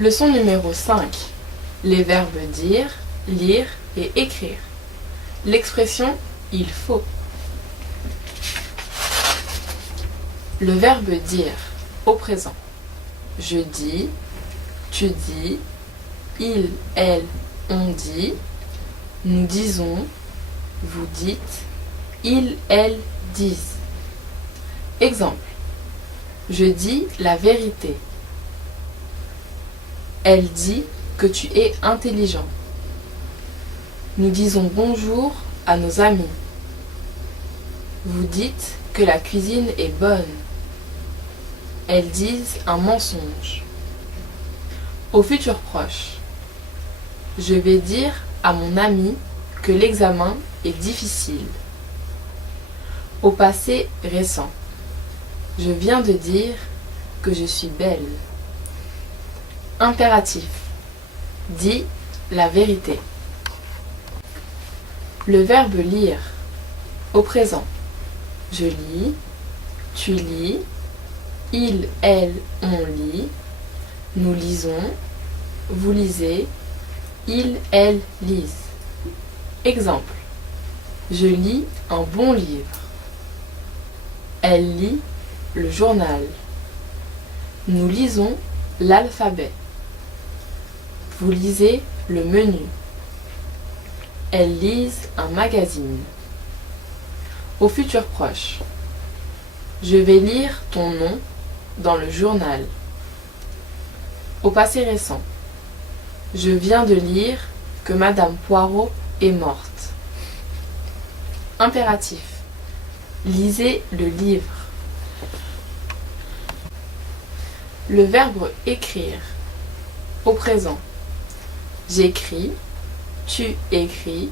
Leçon numéro 5. Les verbes dire, lire et écrire. L'expression « il faut ». Le verbe dire au présent. Je dis, tu dis, il, elle, on dit, nous disons, vous dites, ils, elles disent. Exemple. Je dis la vérité. Elle dit que tu es intelligent. Nous disons bonjour à nos amis. Vous dites que la cuisine est bonne. Elles disent un mensonge. Au futur proche. Je vais dire à mon ami que l'examen est difficile. Au passé récent. Je viens de dire que je suis belle. Impératif. Dis la vérité. Le verbe lire au présent. Je lis, tu lis, il, elle, on lit, nous lisons, vous lisez, ils, elles lisent. Exemple. Je lis un bon livre. Elle lit le journal. Nous lisons l'alphabet. Vous lisez le menu. Elles lisent un magazine. Au futur proche. Je vais lire ton nom dans le journal. Au passé récent. Je viens de lire que Madame Poirot est morte. Impératif. Lisez le livre. Le verbe écrire au présent. J'écris, tu écris,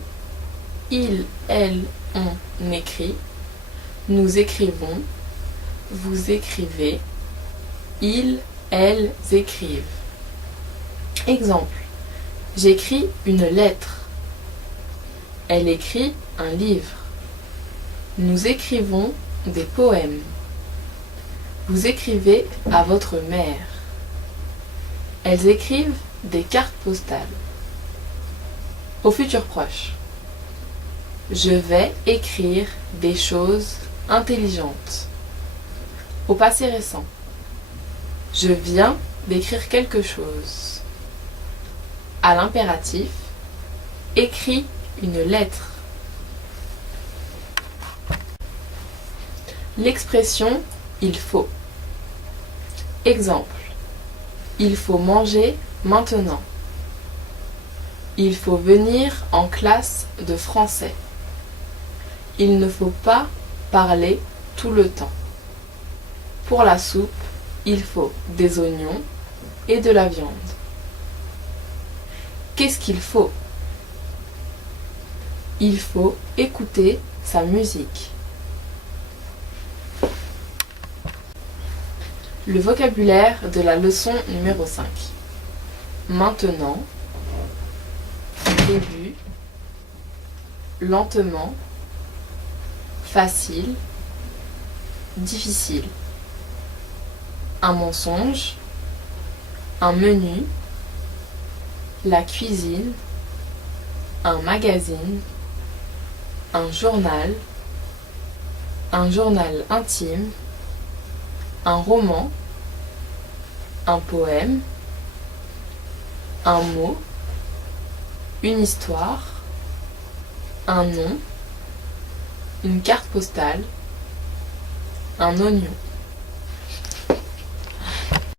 il, elle, on écrit, nous écrivons, vous écrivez, ils, elles écrivent. Exemple. J'écris une lettre. Elle écrit un livre. Nous écrivons des poèmes. Vous écrivez à votre mère. Elles écrivent des cartes postales. Au futur proche. Je vais écrire des choses intelligentes. Au passé récent. Je viens d'écrire quelque chose. À l'impératif. Écris une lettre. L'expression « il faut ». Exemple. Il faut manger maintenant. Il faut venir en classe de français. Il ne faut pas parler tout le temps. Pour la soupe, il faut des oignons et de la viande. Qu'est-ce qu'il faut? Il faut écouter sa musique. Le vocabulaire de la leçon numéro 5. Maintenant, début, lentement, facile, difficile. Un mensonge, un menu, la cuisine, un magazine, un journal intime, un roman, un poème, un mot, une histoire, un nom, une carte postale, un oignon.